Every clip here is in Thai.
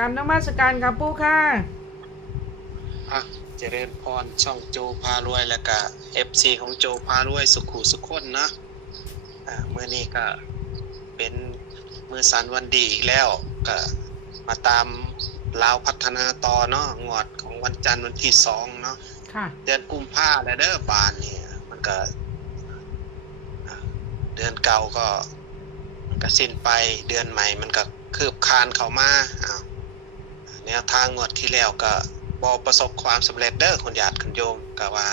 กรรมนมัสการกับปูค่ะอะเจริญพรช่องโจพารวยแล้วก็เอฟซีของโจพารวยสุขุสุขคนนะอ่าเมื่อนี้ก็เป็นมือสันวันดีอีกแล้วก็มาตามลาวพัฒนาต่อเนาะงวดของวันจันทร์วันที่สองเนาะค่ะ เดือนกุมภาแล้วเด้อบานนี่มันก็อ่าเดือนเก่าก็มันก็สิ้นไปเดือนใหม่มันก็คืบคลานเข้ามาอ้าว แนวทางงวดที่แล้วก็บอประสบความสำเร็จเด้อคนญาติคุณโยมก็ว่า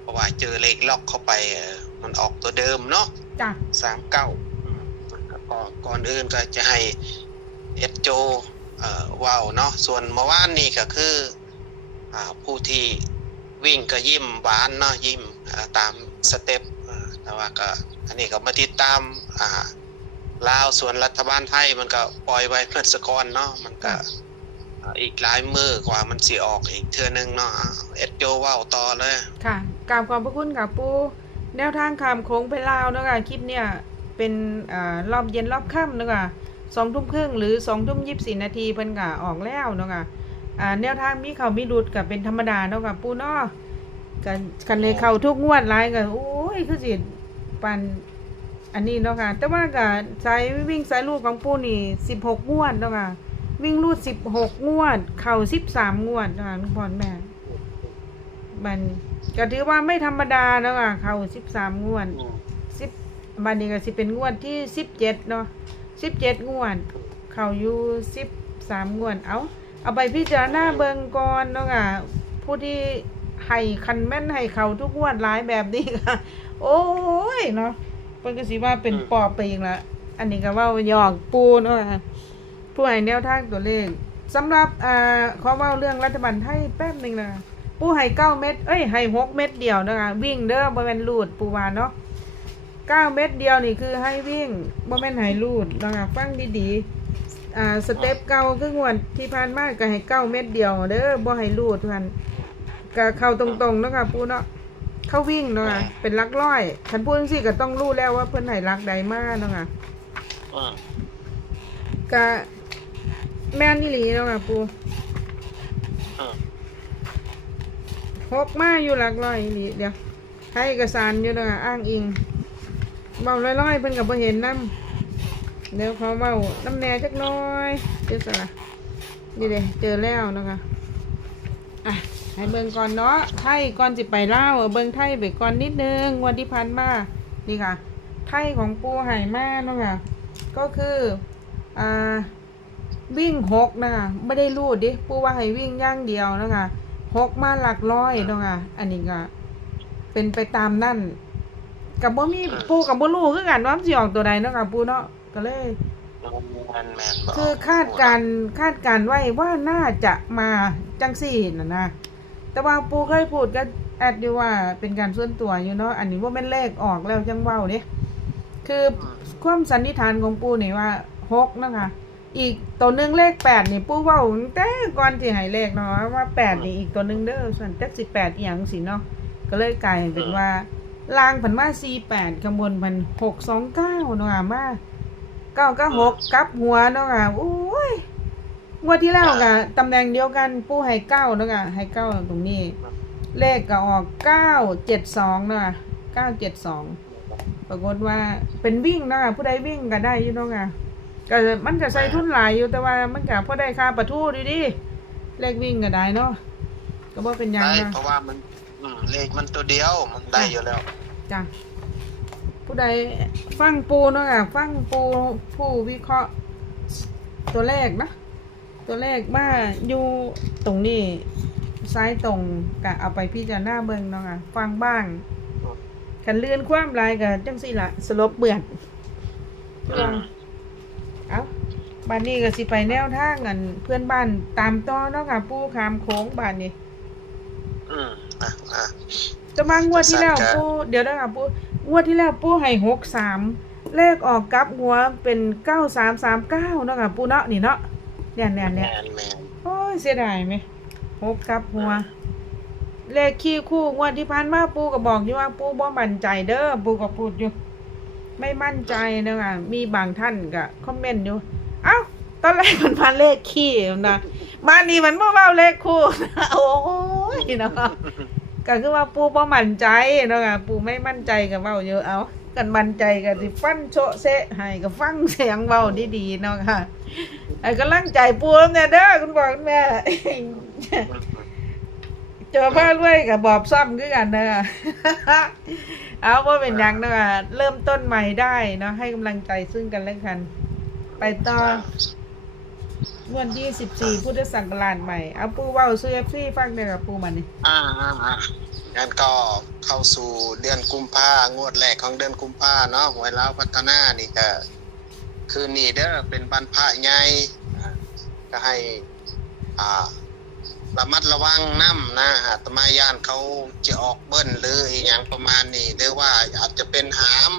เพราะว่าเจอเลขล็อกเข้าไปเอ่อมันออกตัวเดิมเนาะจ้ะสามเก้าก็ก่อนอื่นก็จะให้เอสโจเอ่อว้าวเนาะส่วนเมื่อวานนี้ก็คืออ่าผู้ที่วิ่งก็ยิ้มหวานเนาะยิ้มอ่าตามสเต็ปอ่าแต่ว่าก็อันนี้ก็มาติดตามอ่าลาวส่วนรัฐบาลไทยมันก็ปล่อยไว้เพื่อนสกอนเนาะมันก็ อีกหลายมือกว่ามันสิออกอีกเทื่อนึงเนาะเอสโจว้าต่อเลยค่ะกราบขอบพระคุณกับปูแนวทางคำโค้งไปลาวเนาะค่ะคลิปเนี่ยเป็นอรอบเย็นรอบค่ำเนาะค่ะสองทุ่มครึ่งหรือสองทุ่มยี่สิบสี่นาทีเพิ่นก็ออกแล้วเนาะค่ะแนวทางมีเขามีรุดกับเป็นธรรมดาเนาะค่ะปูเนาะกันกันเลยเข้าทุกงวดหลายกันโอ้ยคือสิปันอันนี้เนาะค่ะแต่ว่าก็สายวิ่งสายลูกของปูนี่สิบหกงวดเนาะค่ะ วิ่งรูดสิบหกงวด เข่าสิบสามงวดนะคะลุงพรแม่ มันก็ถือว่าไม่ธรรมดาแล้วอะ เข่าสิบสามงวดสิบบันนี้ก็สิเป็นงวดที่สิบเจ็ดเนาะสิบเจ็ดงวด เข่าอยู่สิบสามงวด เอาเอาไปพิจารณาเบิงก่อนเนาะอะผู้ที่ให้คันแม่นให้เขาทุกงวดหลายแบบนี้ค่ะ โอ้ยเนาะเพิ่นก็สิว่าเป็นปอบไปอีกละอันนี้ก็เว่าหยอกปูเนาะค่ะ ผู้ให้แนวทางตัวเลขสำหรับอ่าขอเว่าเรื่องรัฐบาลไทยแป๊บหนึ่งนะผู้ให้เก้าเม็ดเอ้ยให้หกเม็ดเดียวนะคะวิ่งเด้อบ่แม่นลูดปูวานเนาะเก้าเม็ดเดียวนี่คือให้วิ่งบ่แม่นให้ลูดนะคะฟังดีๆอ่าสเต็ปเก่าคืองวดที่ผ่านมาก็ให้เก้าเม็ดเดียวเด้อบ่ให้ลูดพันก็เข้าตรงๆเนาะค่ะปูเนาะเข้าวิ่งเนาะค่ะเป็นลักร้อยคันพูดจังซี่ก็ต้องรู้แล้วว่าเพิ่นให้ลักใดมาเนาะค่ะอืมกะ แม่นอี่หลีเนาะค่ะปูอืมหกมาอยู่หลักร้อยอีหลีเดี๋ยวให้เอกสารอยู่เนาะค่ะอ้างอิงเบาลอยๆเพิ่นกับบ่เห็นน้ำเดี๋ยวเขาเบาน้ำแหน่จักหน้อยเจอสละนี่เด้เจอแล้วเนาะค่ะอะให้เบิ่งก่อนเนาะไทยก่อนสิไปเล่าวเบิ่งไทยไปก่อนนิดนึงงวันที่พันมานี่ค่ะ ไทยของปูไหมาเนาะค่ะก็คืออ่า วิ่งหกนะคะไม่ได้รูดดิปูว่าให้วิ่งอย่างเดียวนะคะหกมาหลักร้อยเนาะค่ะอันนี้ก็เป็นไปตามนั่นกับบ่มีปูกับบ่รู้คือกันว่ามันสิออกตัวใดเนาะค่ะปูเนาะก็เลยแมนแมนบ่คือคาดการณ์คาดการณ์ไว้ว่าน่าจะมาจังสี่น่ะนะแต่ว่าปูเคยพูดกับแอดดีว่าเป็นการส่วนตัวอยู่เนาะอันนี้ว่าแม่นเลขออกแล้วจังเว้าเด้คือความสันนิษฐานของปูนี่ว่าหกนะคะ อีกตัวหนึ่งเลขแปดนี่ปู้ว้าแต่ก่อนที่ให้เลขเนาะว่าแปดนี่อีกตัวหนึ่งเด้อส่วนจักสิแปดอีหยังสิเนาะก็เลยกลายเป็นว่าลางผันมาสี่แปดข้างบนพันหกสองเก้าเนาะมาเก้าก็หกกลับหัวเนาะค่ะโอ้ยงวดที่แล้วก็ตำแหน่งเดียวกันปู้ให้เก้าเนาะค่ะให้เก้าตรงนี้ เลขก็ออกเก้าเจ็ดสองเนาะเก้าเจ็ดสองปรากฏว่าเป็นวิ่งเนาะผู้ใดวิ่งก็ได้อยู่เนาะ ก็มันก็ใส่ทุนหลายอยู่แต่ว่ามันก็พอได้ค่าประทูดีดิเลขวิ่งก็ได้เนาะก็บ่เป็นหยังได้นะเพราะว่ามันอืมเลขมันตัวเดียวมันได้อยู่แล้ว จ้ะผู้ใดฟังปูเนาะค่ะฟังปูผู้วิเคราะห์ ตัวเลขนะตัวเลขมาอยู่ตรงนี้ซ้ายตรงก็เอาไปพิจารณาเบิ่งเนาะค่ะฟังบ้างกันเลื่อนความลายก็จังซี่ล่ะสลบเบื่อนอืม เอาบ้านนี้ก็สิไปแนวทางกันเพื่อนบ้านตามต่อเนาะค่ะ ปูขามโค้งบ้านนี้อืมอะอะ จะมางวดที่แล้วสัตว์ค่ะปูเดี๋ยวนะคะปูงวดที่แล้วปูให้หกสามเลขออกกลับหัวเป็นเก้าสามสามเก้าเนาะค่ะปูเนาะนี่เนาะเนี่ยเนี่ยแมเนี่ยนแมนโอ้ยเสียดายไหมหกกลับหัว เลขขี้คู่งวดที่ผ่านมาปูก็บอกอยู่ว่าปูบ่มั่นใจเด้อปูก็พูดอยู่ ไม่มั่นใจเนาะคะมีบางท่านก็คอมเมนต์อยู่ เอ้า ตอนแรกมันมาเลขขี้นะบ้านนี้มันบ่เว้าเลขคู่นะโอ้ยเนาะก็คือว่าปูบ่มั่นใจเนาะคะปูไม่มั่นใจก็เว้าเยอะเอากันมั่นใจก็สิฟันโชะเซะให้ก็ฟังเสียงเว้าดีๆเนาะค่ะไอ้กำลังใจปูเนี่ยเด้อคุณพ่อคุณแม่ จอผ้ารวยกับบอบซ่อมคือกันเนอะเอาว่าเป็นยังเนอะเริ่มต้นใหม่ได้เนาะให้กำลังใจซึ่งกันและกัน ไปต่องวดที่สิบสี่พุทธศักราชใหม่ เอาปูเว่าซื้อฟซีฟังได้กับปูมันนี่อ่าอ่าอ่างั้นก็เข้าสู่เดือนกุมภางวดแรกของเดือนกุมภาเนาะหวยลาวพัฒนานี่ก็คืนนี้เด้อเป็นบรรพะใหญ่อ่าก็ให้ อ่า ระมัดระวังน้ำนะอาตมาย่านเขาจะออกเบิ้ลหรืออีหยังประมาณนี้หรือว่าอาจจะเป็นหาม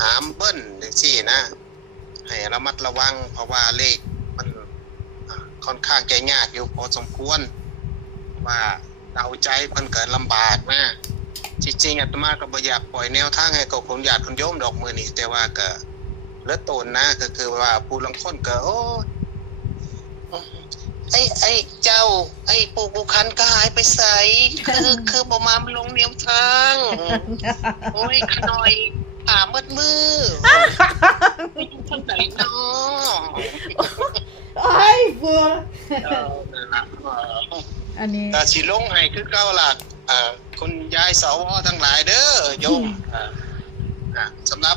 หามเบิ้ลจังซี่นะ ให้ระมัดระวังเพราะว่าเลขมันค่อนข้างแก่ยากอยู่พอสมควร ว่าเดาใจมันเกิดลำบากนะจริงๆอาตมาก็บอยากปล่อยแนวทางให้กับคนญาติคนโยมดอกมือนี่แต่ว่าก็เลือดตนนะก็คือว่าผู้ลังคนก็โอ้ ไอ้ไอ้เจ้า ไอ้ปู่บุคันก็หายไปใสคือคือบ่มาลงแนวทางโอ้ยขน่อยขามืดมือทางไหนเนาะไอ้ปูเออนั่นล่ะเอออันนี้แต่สิลงให้คือเก่าล่ะเอ่อคุณยายสวทั้งหลายเด้อโยมอ่าอ่าสำหรับ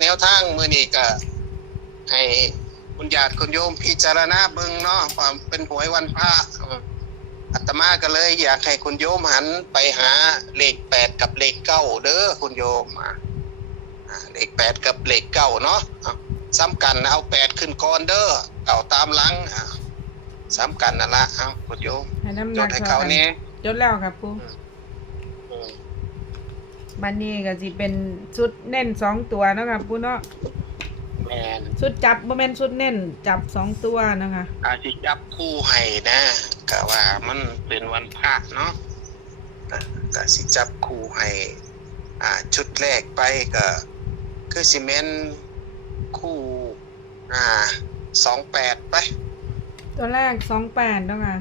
แนวทางมื้อนี้ก็ให้ คุณญาติคุณโยมพิจารณาเบิ่งเนาะความเป็นหวยวันพระอืมอาตมาก็เลยอยากให้คุณโยมหันไปหาเลขแปดกับเลขเก้าเด้อคุณโยมอ่าอ่าเลขแปดกับเลขเก้าเนาะอะซ้ำกันนะเอาแปดขึ้นก่อนเด้อเก้าตามหลังอ่าซ้ำกันนั่นละเอาคุณโยมให้น้ำหจนัดกให้เท่าเขากันนี่จดแล้วครับปูอืมบันนี้ก็สิเป็นชุดเน้นสองตัวเนาะครับปูเนาะ แมนชุดจับบ่แม่นชุดเน้นจับสองตัวนะคะ อาจสิจับคู่ให้นะก็ว่ามันเป็นวันพระเนาะอะก็สิจับคู่ให้อ่าชุดแรกไปก็คือซีเมนคู่อ่าสองแปดไป ตัวแรกสองแปดเนาะค่ะ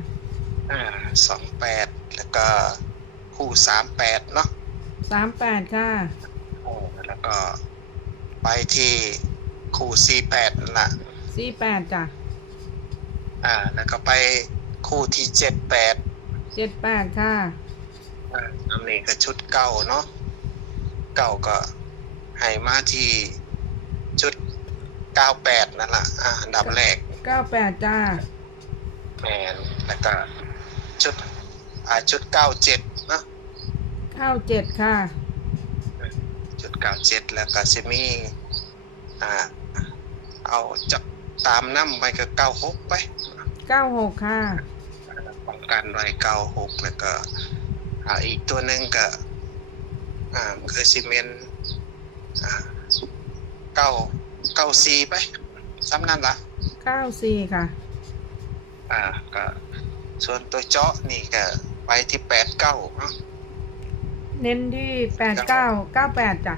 อ่าสองแปดแล้วก็คู่สามแปดเนาะ สามแปดค่ะโอ้แล้วก็ไปที่ คู่สี่แปดนั่นละสี่แปดจ้ะ อ่า แล้วก็ไปคู่ที่เจ็ดแปดเจ็ดแปดค่ะ อ่าอันนี้ก็ชุดเก่าเนาะเก่าก็ให้มาที่ชุดเก้าแปดนั่นละอ่าอันดับแรกเก้าแปดจ้า แมนแล้วก็ชุดอ่าชุดเก้าเจ็ดเนาะเข้าเจ็ดค่ะจุดเก้าเจ็ดแล้วก็จะมีอ่า เอาจับตามน้ำไปก็เก้าหกไปเก้าหกค่ะป้องกันไว้เก้าหกแล้วก็อ่าอีกตัวหนึ่งก็อ่าคือซีเมนต์อ่าเก้าเก้าสี่ไปซ้ำนั่นละเก้าสี่ค่ะ อ่าก็ส่วนตัวเจาะนี่ก็ไปที่แปดเก้าเนาะเน้นที่แปดเก้าเก้าแปดจ้ะ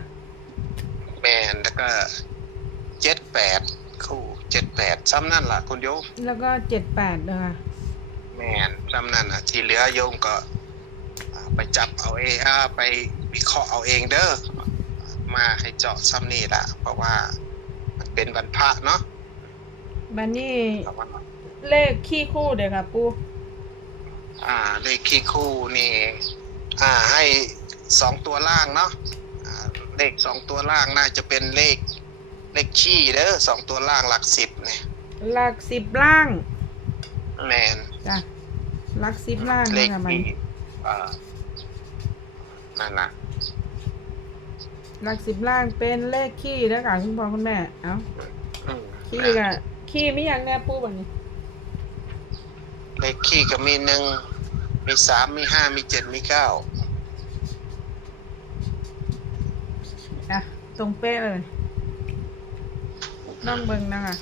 แมนแล้วก็ เจ็ดแปดคู่เจ็ดแปดซ้ำนั่นล่ะคุณโยมแล้วก็เจ็ดแปดเลยค่ะแมนซ้ำนั่นอะ ที่เหลือโยมก็อ่าไปจับเอาเองอ่าไปวิเคราะห์เอาเองเด้อมาให้เจาะซ้ำนี่ละเพราะว่ามันเป็นวันพระเนาะบันนี้แต่ว่าเลขขี้คู่เดี๋ยวค่ะปูอ่าเลขคีคู่นี่ อ่าให้สองตัวล่างเนาะอ่าเลขสองตัวล่างน่าจะเป็นเลข เลขขี้เด้อสองตัวล่างหลักสิบเนี่ยหลักสิบล่างแมนจ้ะหลักสิบล่างเลนะขคะมันที่อ่านั่นน่ะหลักสิบล่างเป็นเลขขี้แล้วค่ะคุณพ่อคุณแม่ เอ้า อืมขี้กะขี้ไม่อยากแน่ปูแบบนี้ เลขขี้ก็มีหนึ่งมีสามมีห้ามีเจ็ดมีเก้าอะ ตรงเป๊ะเลย น้องเบิงนะคะ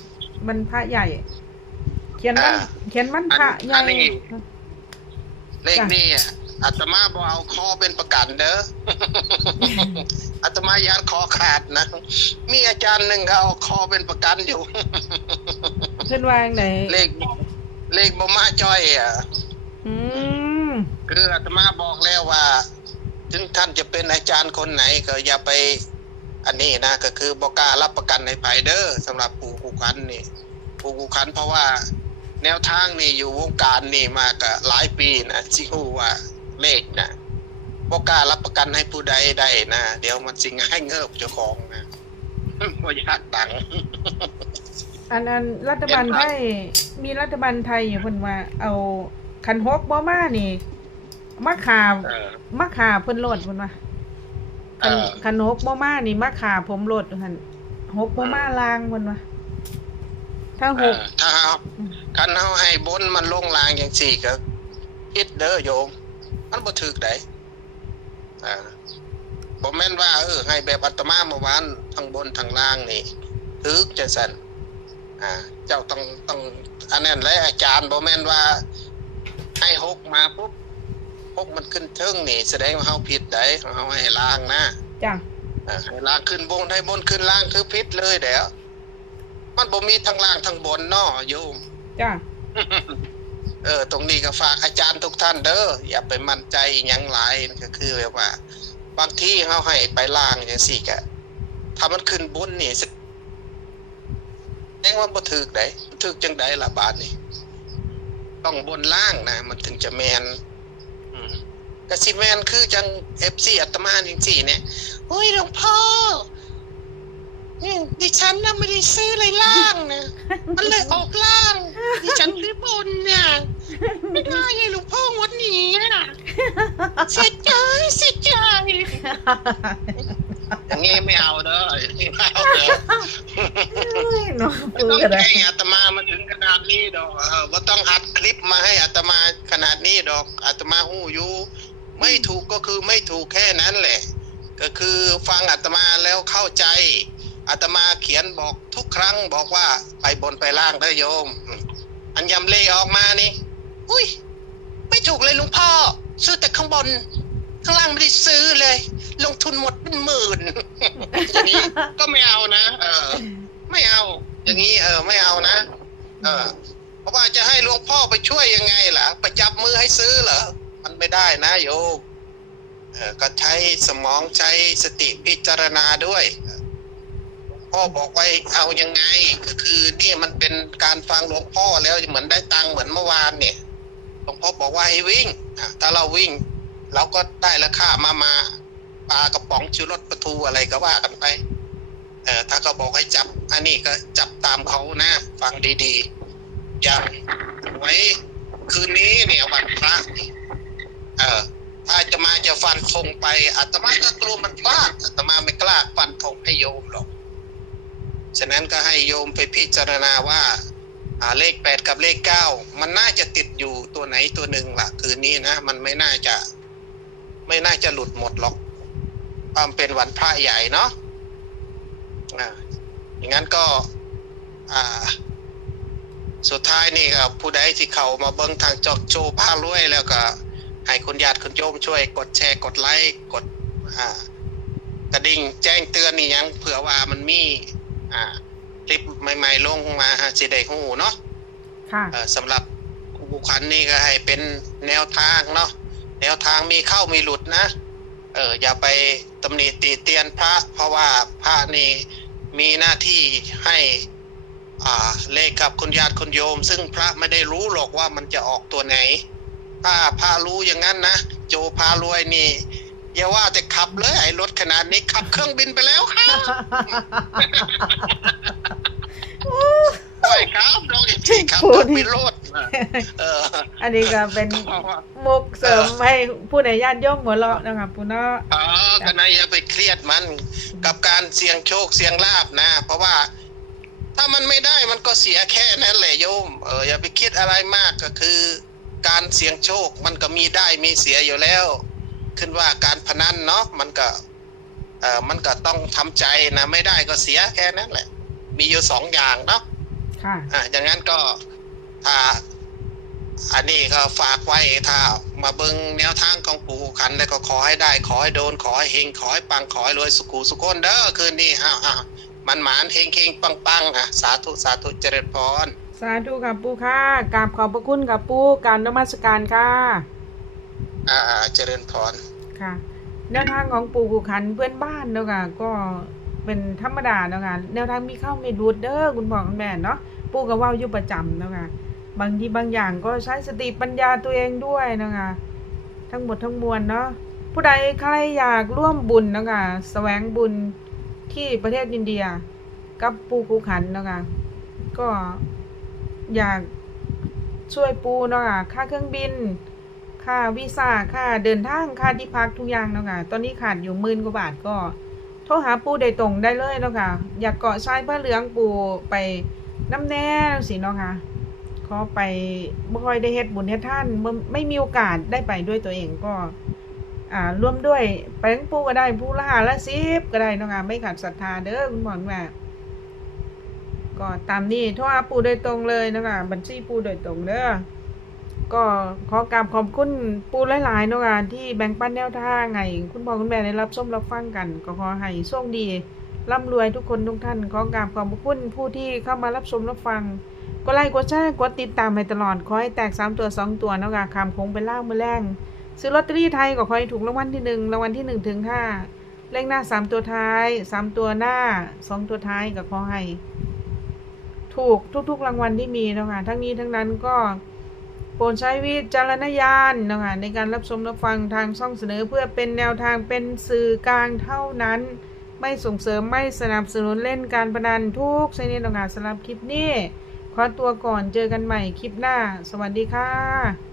มันพระใหญ่ เขียนมันเขียนมันพระใหญ่เลขนี่อะอาตมาบอเอาคอเป็นประกันเด้อ อาตมายานคอขาดนะ มีอาจารย์หนึ่งก็เอาคอเป็นประกันอยู่ เพิ่นว่าจังไดเลขเลขบ่มาจ้อยอะ อืมคืออาตมาบอกแล้วว่า ถึงท่านจะเป็นอาจารย์คนไหนก็อย่าไป อันนี้นะก็คือบอกกล้ารับประกันในภายเด้อสำหรับปู่กูขันนี่ปู่กูขันเพราะว่าแนวทางนี่อยู่วงการนี่มาก็หลายปีนะสิฮู้ว่าเลขนะบอกกล้ารับประกันให้ผู้ใดได้นะเดี๋ยวมันสิง่ายเงิบเจ้าของนะบ่อยากดังอันอันรัฐบาลไทยมีรัฐบาลไทยอยู่เพิ่นว่าเอาคันฮกบ่มานี่มาขาเออมาขาเพิ่นโลดเพิ่นว่า คันเออ คันฮกบ่มานี่มาขาผมโลดหั่นฮกบ่มาลางเพิ่นว่าถ้าเอหอกถ้าเอาคันเฮาให้บนมันลงลางอย่างสี่ก็คิดเด้อโยม มันบ่ถึกได้อ่าบ่แม่นว่าเออให้แบบอาตมาเมื่อวานทั้งบนทั้งล่างนี่ถึกจังซั่นอ่า เจ้าต้องต้องอันนั้นแหละอาจารย์บ่แม่นว่า ให้หกมาปุ๊บ หกมันขึ้นเทิงนี่แสดงว่าเฮาผิดได้เฮาให้ล่างนะจ้ะอ่าให้ล่างขึ้นบนให้บนขึ้นล่างคือผิดเลยเดี๋ยวมันบ่มีทั้งล่างทั้งบนเนาะโยมจ้ะเออ ตรงนี้ก็ฝากอาจารย์ทุกท่านเด้ออย่าไปมั่นใจอหยังหลายก็คือแบบว่า บางที่เขาให้ไปล่างอย่างสี่กะถ้ามันขึ้นบนนี่แสดงว่าบ่ถึกได้ถึกจังไดล่ะบาดนี่ต้องบนล่างนะ มันถึงจะแมน อืมก็สิแมนคือจัง FC อัตมาจังซี่เนี่ยโอ้ยหลวงพ่อนี่ดิฉันน่ะไม่ได้ซื้อเลยล่างนะมันเลยออกล่างดิฉันซื้อบนเนี่ยไม่ได้ไงหลวงพ่อวันนี้อะเสียใจเสียใจอย่างงี้ไม่เอาเด้อไม่เอาเด้อเอ้ยเนาะไม่ปูต้องก็ได้ให้อาตมามาถึงขนาดนี้ดอกเออว่าต้องอัดคลิปมาให้อาตมาข นี้ดอกอาตมาหูอยู่ไม่ถูกก็คือไม่ถูกแค่นั้นแหละ ก็คือฟังอาตมาแล้วเข้าใจอาตมาเขียนบอกทุกครั้งบอกว่าไปบนไปล่างเด้อโยม อันยำเลออกมานี่ อุ้ย ไม่ถูกเลยลุงพ่อ ซื้อแต่ข้างบน ข้างล่างไม่ได้ซื้อเลย ลงทุนหมดเป็นหมื่นอย่างนี้ก็ไม่เอานะ เออ ไม่เอา อย่างนี้เออ ไม่เอานะ เออ ราะว่าจะให้หลวงพ่อไปช่วยยังไงล่ะ ไปจับมือให้ซื้อเหรอ มันไม่ได้นะโยมเออก็ใช้สมองใช้สติพิจารณาด้วยหลวงพ่อบอกไว้เอายังไง ก็คือนี่มันเป็นการฟังหลวงพ่อแล้วเหมือนได้ตังค์เหมือนเมื่อวานเนี่ยหลวงพ่อบอกว่าให้วิ่งถ้าเราวิ่ง เราก็ได้ราคามามาปลากระป๋องชูรสปลาทูอะไรก็ว่ากันไปเออถ้าเขาบอกให้จับ อันนี้ก็จับตามเขานะ ฟังดีๆ อย่างไว้คืนนี้เนี่ยวันพระเออถ้าจะมาจะฟันธงไปอาตมาก็กลัวมันพลาดอาตมาไม่กล้าฟันธงให้โยมหรอกฉะนั้นก็ให้โยมไปพิจารณาว่าเลขแปดกับเลขเก้ามันน่าจะติดอยู่ตัวไหนตัวหนึ่งล่ะ คืนนี้นะมันไม่น่าจะ ไม่น่าจะหลุดหมดหรอกความเป็นวันพระใหญ่เนาะอ่าอย่างนั้นก็ อ่า สุดท้ายนี่ครับผู้ใดที่เขามาเบิ้งทางจอกโจพารวยแล้วก็ให้คุณญาติคุณโยมช่วย กดแชร์กดไลค์กดอ่ากระดิ่งแจ้งเตือนนี่ยังเผื่อว่ามันมีอ่าคลิปใหม่ ๆ ลงมาฮะสิได้ฮู้เนาะค่ะเอ่อสำหรับครูขันนี่ก็ให้เป็นแนวทางเนาะแนวทางมีเข้ามีหลุดนะเอออย่าไปตำหนิติเตียนพระเพราะว่าพระนี่มีหน้าที่ให้ เลขกับคุณญาติคุณโยม ซึ่งพระไม่ได้รู้หรอกว่ามันจะออกตัวไหน ถ้าพระรู้อย่างนั้นนะ โจพารวยนี่อย่าว่าแต่ขับเลยไอ้รถขนาดนี้ขับเครื่องบินไปแล้วครับโอ้ยครับน้องเอฟซีครับพูรดถมีรถเอออันนี้ก็เป็นเพราะว่ามุกเสริมให้ผู้ใดญาติโยมหัวเราะนะคะปูเนาะอ๋อก็นายอย่าไปเครียดมัน กับการเสี่ยงโชคเสี่ยงลาบนะ เพราะว่า ถ้ามันไม่ได้มันก็เสียแค่นั้นแหละโยม เอออย่าไปคิดอะไรมากก็คือ การเสี่ยงโชคมันก็มีได้มีเสียอยู่แล้ว ขึ้นว่าการพนันเนาะมันก็เออมันก็ต้องทำใจนะไม่ได้ก็เสียแค่นั้นแหละ มีอยู่สองอย่างเนาะค่ะอะอย่างนั้นก็ถ้าอันนี้ก็ฝากไว้ถ้ามาเบิงแนวทางของปู่ขันแล้วก็ขอให้ได้ ขอให้โดน ขอให้เฮงขอให้ปังขอให้รวยสุขุสุขคนเด้อคืนนี้อ้าวอ้าว มันหมานเฮงเฮงปังปังอะ สาธุสาธุเจริญพร สาธุค่ะปูค่ะกราบขอบพระคุณค่ะปูการนมัสการค่ะอ่าเจริญพรค่ะแนวทางของปู่กูขันเพื่อนบ้านเนาะค่ะก็เป็นธรรมดาเนาะค่ะแนวทางมีเข้ามีรูดเด้อคุณพ่อคุณแม่เนาะปู่ก็เว้าอยู่ประจำเนาะค่ะบางทีบางอย่างก็ใช้สติปัญญาตัวเองด้วยเนาะค่ะทั้งหมดทั้งมวลเนาะผู้ใดใครอยากร่วมบุญเนาะค่ะแสวงบุญ ที่ประเทศอินเดีย กับปู่กูขันเนาะค่ะก็อยากช่วยปูเนาะค่ะค่าเครื่องบิน ค่าวีซ่าค่าเดินทางค่าที่พักทุกอย่างเนาะค่ะตอนนี้ขาดอยู่หมื่นกว่าบาทก็โทรหาปูโดยตรงได้เลยเนาะค่ะอยากเกาะชายผ้าเหลืองปูไปน้ำแน่สิเนาะค่ะขอไปบ่ค่อยได้เฮ็ดบุญเฮ็ดท่านไม่มีโอกาสได้ไปด้วยตัวเองก็ อ่าร่วมด้วยไปทั้งปูก็ได้ผู้ละหาละสิบก็ได้นาะค่ะไม่ขาดศรัทธาเด้อคุณหมอคุณแม่ก็ตามนี้ทรหาปูโดยตรงเลยนะคะบัญชีปูโดยตรงเด้อก็ขอกราบขอบคุณปูหลายๆนะคะที่แบ่งปันแนวทางไง คุณพ่อคุณแม่ได้รับชมรับฟังกัน ก็ขอให้โชคดีร่ำรวยทุกคนทุกท่าน ขอกราบขอบคุณผู้ที่เข้ามารับชมรับฟังกดไลค์กดแชร์กดติดตามให้ตลอดขอให้แตก3ตัว2ตัวนะคะคำคงเป็นล่างมือแรง ซื้อลอตเตอรี่ไทยก็ขอให้ถูกรางวัลที่1รางวัลที่1ถึง5เลขหน้า3ตัวท้าย3ตัวหน้า2ตัวท้ายก็ขอให้ถูกทุก ๆ รางวัลที่มีนะคะทั้งนี้ทั้งนั้นก็โปรดใช้วิจารณญาณนะคะในการรับชมรับฟังทางช่องเสนอเพื่อเป็นแนวทางเป็นสื่อกลางเท่านั้น ไม่ส่งเสริมไม่สนับสนุนเล่นการพนันทุกชนิดนะคะสำหรับคลิปนี้ ขอตัวก่อนเจอกันใหม่คลิปหน้า สวัสดีค่ะ